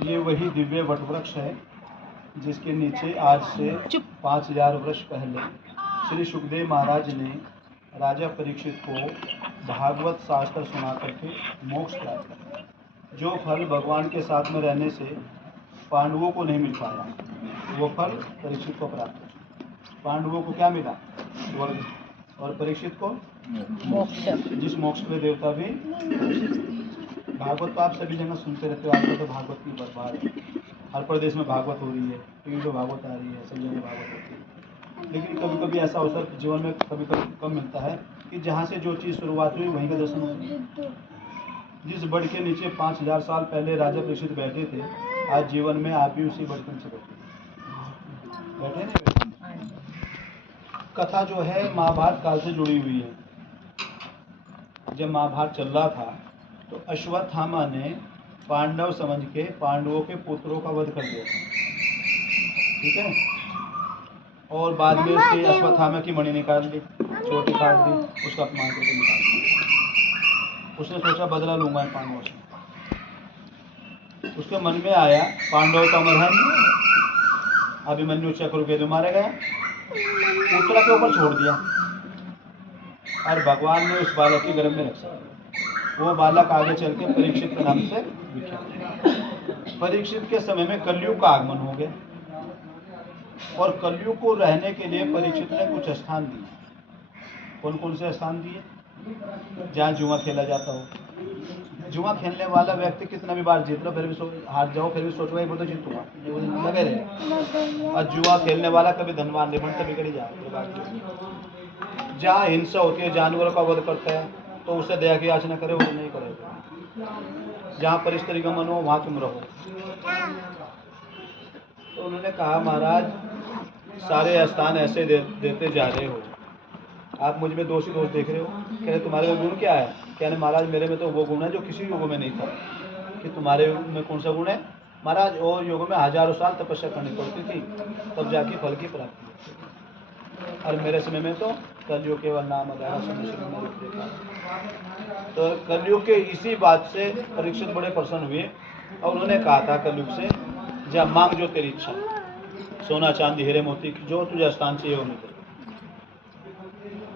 ये वही दिव्य वटवृक्ष है जिसके नीचे आज से 5000 वर्ष पहले श्री सुखदेव महाराज ने राजा परीक्षित को भागवत शास्त्र सुना करके मोक्ष प्राप्त किया। जो फल भगवान के साथ में रहने से पांडवों को नहीं मिल पाया, वो फल परीक्षित को प्राप्त हुआ। पांडवों को क्या मिला? स्वर्ग, और परीक्षित को मोक्ष। जिस मोक्ष के देवता भी भागवत तो आप सभी जगह सुनते रहते हो। आजकल तो भागवत की बर्बाद है, हर प्रदेश में भागवत हो रही है, टीवी पे भागवत आ रही है, सब जगह भागवत होती है। लेकिन कभी कभी ऐसा अवसर जीवन में कभी कभी कम मिलता है कि जहाँ से जो चीज़ शुरुआत हुई वहीं का दर्शन होता है। जिस बड़ के नीचे 5000 साल पहले राजा परीक्षित बैठे थे, आज जीवन में आप भी उसी बड़ के नीचे बैठे नहीं। कथा जो है महाभारत काल से जुड़ी हुई है। जब महाभारत चल रहा था तो अश्वत्थामा ने पांडव समझ के पांडवों के पुत्रों का वध कर दिया था, ठीक है। और बाद में उसके अश्वत्थामा की मणि निकाल ली, चोटी काट दी, उसका अपमान करके निकाल दिया। उसने सोचा बदला लूंगा पांडवों से। उसके मन में आया पांडवों का मरहन अभिमन्यु चक्र के मारा गया, उत्तरा के ऊपर छोड़ दिया और भगवान ने उस बालक की गर्भ में रखा। वो बालक आगे चल के परीक्षित के नाम से विख्यात। परीक्षित के समय में कलयुग का आगमन हो गया और कलयुग को रहने के लिए परीक्षित ने कुछ स्थान दिए। कौन कौन से स्थान दिए? जहाँ जुआ खेला जाता हो। जुआ खेलने वाला व्यक्ति कितना भी बार जीत लो फिर भी हार जाओ, फिर भी सोचो एक बार तो जीतूंगा, लगे रहे। और जुआ खेलने वाला कभी धनवान नहीं बनता, बिगड़ जाए। जहाँ हिंसा होती है, जानवरों का वध करता है, तो उसे दया की याचना करे, वो नहीं करेगा। जहाँ परिस्थिति का मन हो वहाँ तुम रहो। तो उन्होंने कहा महाराज सारे स्थान ऐसे देते जा रहे हो, आप मुझ में दोषी दोष देख रहे हो। कह रहे तुम्हारे में गुण क्या है? कहने महाराज मेरे में तो वो गुण है जो किसी युग में नहीं था। कि तुम्हारे में कौन सा गुण है? महाराज और युग में हजारों साल तपस्या करनी पड़ती थी, तब जाके फल की प्राप्ति होती। और मेरे समय में तो कलयुग केवल नाम आधारा देखा। तो कलयुग के इसी बात से परीक्षित बड़े प्रसन्न हुए और उन्होंने कहा था कलयुग से, जब मांग जो तेरी इच्छा, सोना चांदी हीरे मोती जो तुझे स्थान चाहिए वो मिले।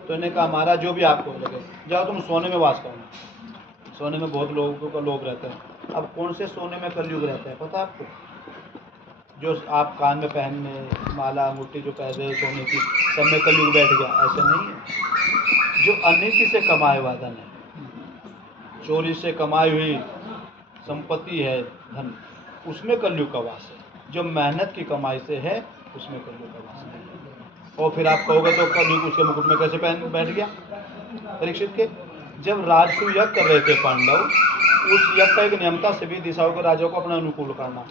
तो इन्हें कहा महाराज जो भी आपको लगे, जाओ तुम सोने में वास करना। सोने में बहुत लोगों का लोभ रहता है। अब कौन से सोने में कलयुग रहता है पता आपको? जो आप कान में पहनने माला अंगूठी जो पहन रहे सोने की, सब में कलयुग बैठ गया, ऐसा नहीं है। जो अनिति से कमाए हुआ धन है, चोरी से कमाई हुई संपत्ति है धन, उसमें कलयुग का वास है। जो मेहनत की कमाई से है उसमें कलयुग का वास है। और फिर आप कहोगे तो कलयुग उसके मुकुट में कैसे पहन बैठ गया? परीक्षित के जब राजसू यज्ञ कर रहे थे पांडव, उस यज्ञ का एक नियम था सभी दिशाओं के राजाओं को अपना अनुकूल करना।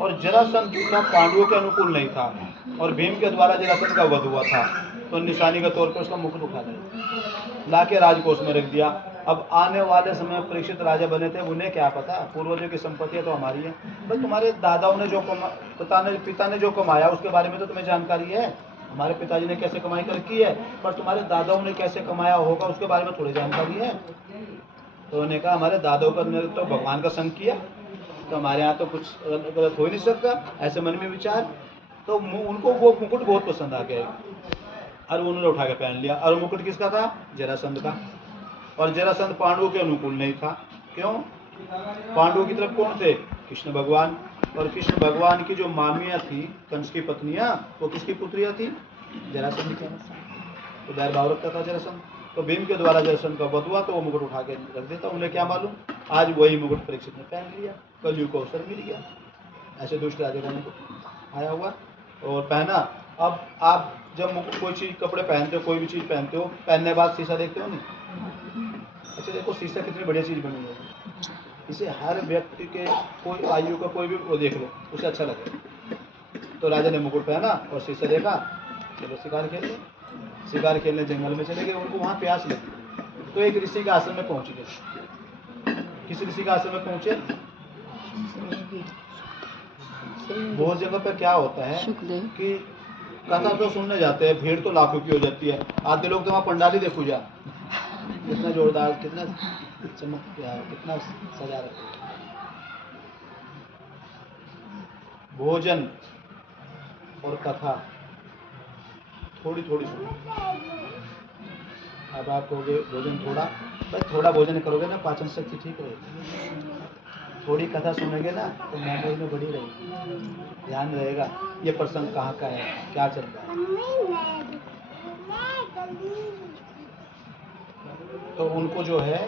और जरासंध का पांडवों के अनुकूल नहीं था और भीम के द्वारा जरासंध का वध हुआ था, तो निशानी के तौर पर उसका मुकुट उठा ला के राजकोष में रख दिया। अब आने वाले समय परीक्षित राजा बने थे, उन्हें क्या पता पूर्वजों की संपत्ति तो हमारी है। भाई तुम्हारे दादाओं ने जो पिता ने जो कमाया उसके बारे में तो तुम्हें जानकारी है। हमारे पिताजी ने कैसे कमाई कर की है, पर तुम्हारे दादाओं ने कैसे कमाया होगा उसके बारे में थोड़ी जानकारी है। तो उन्होंने कहा हमारे दादाओं का ने तो भगवान का संग किया, तो हमारे यहाँ तो कुछ गलत हो ही नहीं सकता, ऐसे मन में विचार। तो उनको वो मुकुट बहुत पसंद आ गया और उन्होंने उठा के पहन लिया। और मुकुट किसका था? जरासंध का। और जरासंध पांडवों के अनुकूल नहीं था। क्यों? पांडवों की तरफ कौन थे? कृष्ण भगवान। और कृष्ण भगवान की जो मामियाँ थी कंस की पत्नियाँ, वो किसकी पुत्रियाँ थी? जरासंध की। तो बैर भाव रखता था जरासंध। तो भीम के द्वारा जरासंध का वध हुआ तो वो मुकुट उठा के रख देता। उन्हें क्या मालूम, आज वही मुकुट परीक्षित ने पहन लिया, कलयुग को अवसर मिल गया। ऐसे दुष्ट राजा का मुकुट आया हुआ और पहना। अब आप जब मुकुट कोई चीज़ कपड़े पहनते हो, कोई भी चीज़ पहनते हो, पहनने के बाद शीशा देखते हो नहीं? अच्छा देखो शीशा कितनी बढ़िया चीज़ बनी है। इसे हर व्यक्ति के कोई आयु का कोई भी वो देख लो उसे अच्छा लगे। तो राजा ने मुकुट पहना और शीशा देखा, चलो शिकार खेल ले। शिकार खेलने जंगल में चले गए। उनको वहाँ प्यास लगी तो एक ऋषि के आश्रम में पहुँच गए। किस ऋषि के आश्रम में पहुँचे? बहुत जगह पे क्या होता है कि कथा तो सुनने जाते हैं, भीड़ तो लाखों की हो जाती है, आधे लोग तो वहाँ पंडाल ही देखो जा, कितना जोरदार, कितना चमक, कितना सजा रखा। भोजन और कथा थोड़ी थोड़ी सुनो। अब आप कहोगे भोजन थोड़ा, भाई थोड़ा भोजन करोगे ना पाचन शक्ति ठीक रहेगी, थोड़ी कथा सुनोगे ना तो मेमोरी में बड़ी रहेगी, ध्यान रहेगा ये प्रसंग कहाँ का है, क्या चल रहा है। तो उनको जो है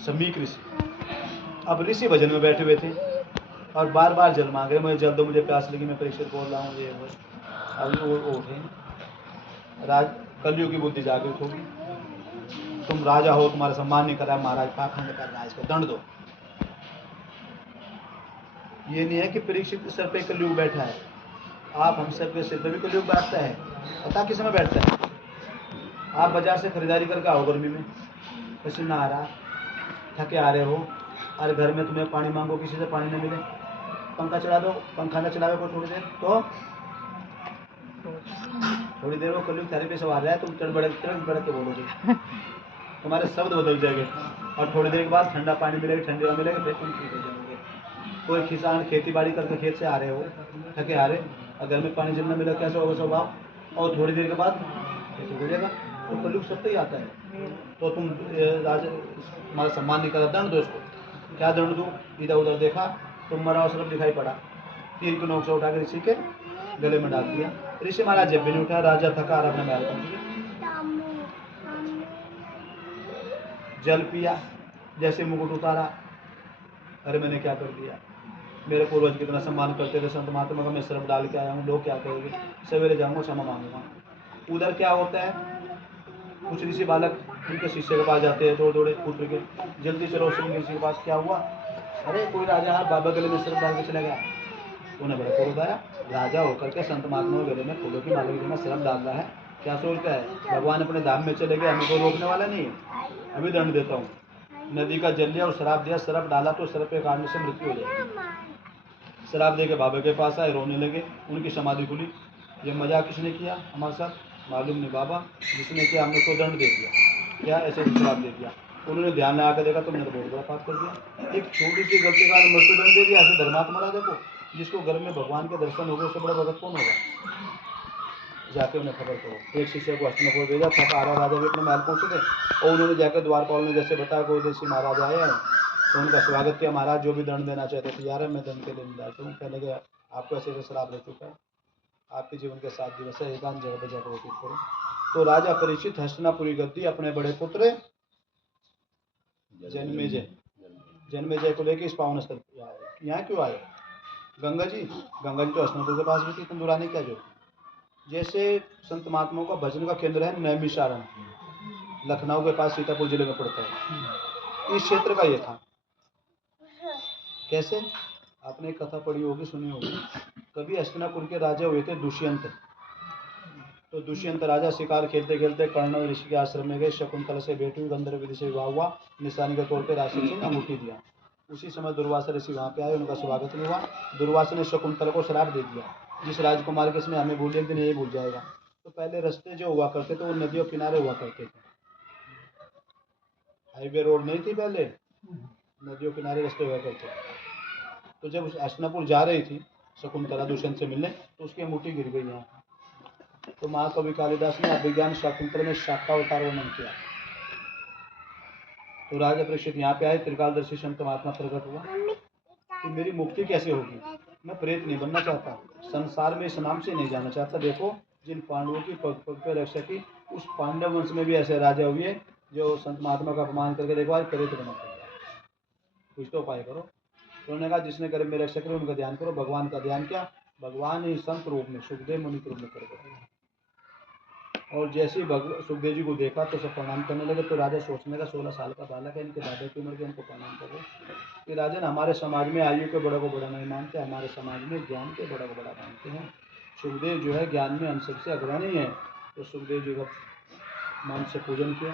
समीक ऋषि, अब ऋषि भजन में बैठे हुए थे और बार बार जल मांग रहे, मुझे जल दो, मुझे प्यास लगी, मैं परीक्षित बोल रहा हूँ ये वो। अब वो उठे, राज कलयुग की बुद्धि जागृत होगी, तुम राजा हो, तुम्हारा सम्मान नहीं कर रहा महाराज, पाखंड कर रहा है, इसको दंड दो। ये नहीं है कि परीक्षित के सर पे कलयुग बैठा है, आप हम सब के सिर पे भी कलयुग बैठता है। पता किस समय बैठता है? आप बाजार से खरीदारी करके आओ गर्मी में, पसीना आ रहा, थके आ रहे हो, और घर में तुम्हें पानी मांगो, किसी से पानी न मिले, पंखा चला दो, पंखा न चलावे को थोड़ी देर, तो थोड़ी देर वो कलयुग थारे पे सवार है, तुम तड़बड़क के बोलोगे, तुम्हारे शब्द बदल जाएंगे, और थोड़ी देर के बाद ठंडा पानी मिलेगा, ठंडी हवा मिलेगी, फिर तुम ठीक हो जाओगे। कोई किसान खेती बाड़ी करके खेत से आ रहे हो, थके आ रहे, और घर में पानी जब न मिला कैसा होगा स्वभाव, और थोड़ी देर के बाद ठीक हो जाएगा। तो कलयुग सब पे ही आता है। तो तुम राजा हमारा सम्मान नहीं करा, दंड दो इसको। क्या दंड दूँ? इधर उधर देखा तो मरा हुआ सिर्फ दिखाई पड़ा, तीर की नोक से उठा कर ऋषि के गले में डाल दिया। ऋषि महाराज जब भी नहीं उठा, राजा थका और अपने महल पहुंच गया, जल पिया, जैसे मुकुट उतारा, अरे मैंने क्या कर दिया, मेरे पूर्वज कितना सम्मान करते थे, संत महात्मा का मैं सिर्फ डाल के आया हूँ, लोग क्या कहेंगे, सवेरे जाऊँगा क्षमा मांगूंगा। उधर क्या होता है, कुछ ऋषि बालक उनके शिष्य के पास जाते हैं, दौड़े पुत्र के, जल्दी चलो श्रृंगी ऋषि के पास, क्या हुआ, अरे कोई राजा बाबा गले में सिर्फ डाल के चला गया। उन्हें बड़ा क्रोध आया, राजा होकर के संत महात्मा के गले में फूलों की माला की सिर्फ डाल रहा है, क्या सोचता है भगवान अपने धाम में चले गए, हमें कोई रोकने वाला नहीं है, अभी दंड देता हूँ। नदी का जल लिया और शराब दिया, शराब डाला तो शराब पे काटने से मृत्यु हो जाएगी। शराब दे के बाबा के पास आए, रोने लगे, उनकी समाधि खुली। ये मजाक किसने किया हमारे साथ, मालूम नहीं बाबा, जिसने किया हमने को दंड दे दिया, क्या ऐसे शराब दे दिया। उन्होंने ध्यान लगा कर देखा, तुमने तो बहुत बड़ा पाप कर दिया, एक छोटी सी गलती का मृत्युदंड दे दिया। ऐसे धर्मात्मा राजा को, जिसको घर में भगवान के दर्शन हो गए, उससे बड़ा भगत कौन होगा। जाके उन्हें खबर करो। एक शिष्य को हस्तिनापुर भेजा, थका आ रहा, राजा भी अपने महल पहुंचे थे, और उन्होंने जाकर द्वारपाल ने जैसे बताया कोई देशी महाराज आए हैं, तो उनका स्वागत किया, महाराज जो भी दंड देना चाहते थे, यार मैं दंड के लिए नहीं डालता हूँ, कहने के आपको ऐसे शराब ले चुका है, आपके जीवन के 7 दिवस है, एकांत जगह पर जाकर व्यतीत करो। तो राजा परीक्षित हस्तिनापुरी गद्दी अपने बड़े पुत्र जन्मेजय को लेकर इस पावन स्थल यहाँ क्यों आए, गंगा जी तो हस्तिनापुर के पास भी थी, इतनी दूर आने क्या जो। जैसे संत महात्माओं का भजन का केंद्र है नैमिषारण, लखनऊ के पास सीतापुर जिले में पड़ता है, इस क्षेत्र का ये था। कैसे, आपने एक कथा पढ़ी होगी, सुनी होगी, कभी हस्तिनापुर के राजा हुए थे दुष्यंत। तो दुष्यंत राजा शिकार खेलते खेलते कर्ण ऋषि के आश्रम में गए, शकुंतला से भेंट हुई, गंधर्व विधि से विवाह हुआ, निशानी के तौर पर राशि सिंह अंगूठी दिया। उसी समय दुर्वासा ऋषि वहाँ पे आए, उनका स्वागत नहीं हुआ। दुर्वासा ने शकुंतला को श्राप दे दिया, जिस राजकुमार के इसमें हमें भूल, एक दिन यही भूल जाएगा। तो पहले रास्ते जो हुआ करते थे वो नदियों किनारे हुआ करते थे, हाईवे रोड नहीं थी पहले, नदियों किनारे रास्ते हुआ करते थे। तो जब हस्तिनापुर जा रही थी शकुंतला दुष्यंत से मिलने, तो उसकी अंगूठी गिर गई यहाँ। तो महाकवि कालिदास ने अभिज्ञान शाकुंतल में शाखावतार वर्णन किया। तो राजा परीक्षित यहाँ पे आए, त्रिकालदर्शी संत महात्मा प्रकट हुआ कि मेरी मुक्ति कैसे होगी, मैं प्रेत नहीं बनना चाहता, संसार में इस नाम से नहीं जाना चाहता। देखो जिन पांडवों की पग पग पे रक्षा की, उस पांडव वंश में भी ऐसे राजा हुए जो संत महात्मा का अपमान करके देखो आज प्रेत बना पड़ गया, कुछ तो उपाय करो। तो उन्होंने कहा जिसने करे मेरी रक्षा करो, उनका ध्यान करो। भगवान का ध्यान क्या, भगवान ही संत रूप में सुखदेव मुनि के रूप में प्रकट। और जैसे ही सुखदेव जी को देखा तो सब प्रणाम करने लगे। तो राजा सोचने का 16 साल का बालक है, इनके दादा की उम्र के, हमको प्रणाम करो। कि राजन हमारे समाज में आयु के बड़ा को बड़ा नहीं मानते, हमारे समाज में ज्ञान के बड़ा को बड़ा मानते हैं। सुखदेव जो है ज्ञान में हम सबसे अग्रणी है। तो सुखदेव जी का मन से पूजन किया।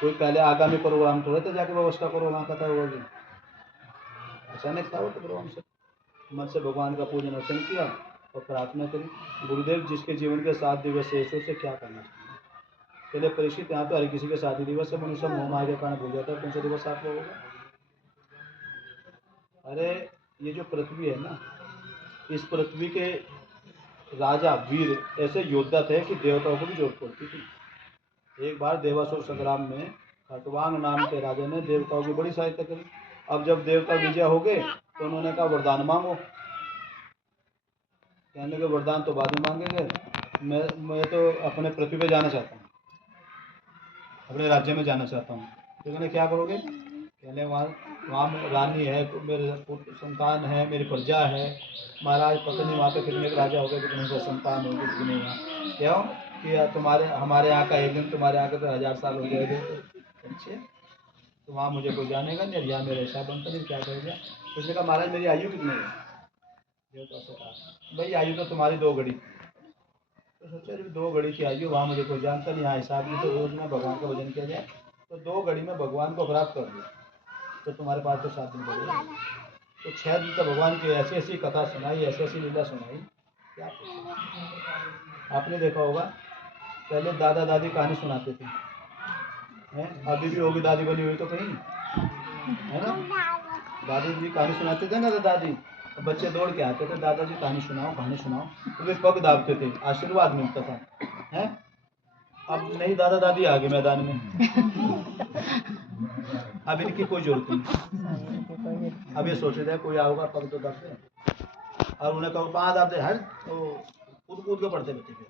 कोई पहले आगामी प्रोग्राम थोड़े थे जाके व्यवस्था करो वहाँ कथा होगी, अचानक था वो तो प्रोग्राम से। मन से भगवान का पूजन अर्चन किया और प्रार्थना करी, गुरुदेव जिसके जीवन के 7 दिवस है उसे क्या करना चाहिए। पहले परीक्षित यहाँ तो हर किसी के 7 ही दिवस है, मनुष्य मोह माया के कारण भूल जाता है कौन सा दिवस आप लोगों का। अरे ये जो पृथ्वी है ना, इस पृथ्वी के राजा वीर ऐसे योद्धा थे कि देवताओं को भी जरूरत पड़ती थी। एक बार देवासुर संग्राम में खटवांग नाम के राजा ने देवताओं की बड़ी सहायता करी। अब जब देवता विजय हो गए तो उन्होंने कहा वरदान मांगो। कहने के वरदान तो बाद में मांगेंगे, मैं तो अपने पृथ्वी पे जाना चाहता हूँ, अपने राज्य में जाना चाहता हूँ। तो कहने क्या करोगे? कहने वहाँ रानी है, मेरे पुत्र संतान है, मेरी प्रजा है। महाराज पता नहीं वहाँ पे कितने राजा हो गए, कितने को संतान होगी, कितने वहाँ क्यों कि तुम्हारे हमारे यहाँ का एक दिन, तुम्हारे यहाँ के तो 1000 साल हो जाएंगे। अच्छे, तो वहाँ मुझे कोई जानेगा नहीं, यहाँ मेरा हिसाब बनता नहीं, क्या करेगा? तो उसने कहा महाराज मेरी आयु कितनी है? देवता से कहा भाई आयु तो तुम्हारी 2 घड़ी। तो सोचा जब 2 घड़ी की आयु, वहाँ मुझे कोई जानता नहीं, यहाँ हिसाब नहीं, तो रोज में भगवान का भजन किया जाए तो 2 घड़ी में भगवान को प्राप्त कर दिया तो तुम्हारे पास तो 7 दिन पड़ेगा। तो 6 दिन तक भगवान की ऐसी ऐसी कथा सुनाई, ऐसी ऐसी लीला सुनाई, क्या आपने देखा होगा पहले दादा दादी कहानी सुनाते थे, हैं? अभी भी होगी दादी बनी हुई तो कहीं, है ना? दादी जी कहानी सुनाते थे ना, तो दादी बच्चे दौड़ के आते थे, दादाजी कहानी सुनाओ, कहानी सुनाओ, तो वे पग दाबते थे, आशीर्वाद मिलता था, हैं? अब नहीं, दादा दादी आ गए मैदान में। अब इनकी कोई जरूरत नहीं। अब ये सोच रहे थे कोई आओगा पग तो दाबते, और उन्हें कहो बात दाबते, हर तो कूद कूद के पढ़ते बच्चे फिर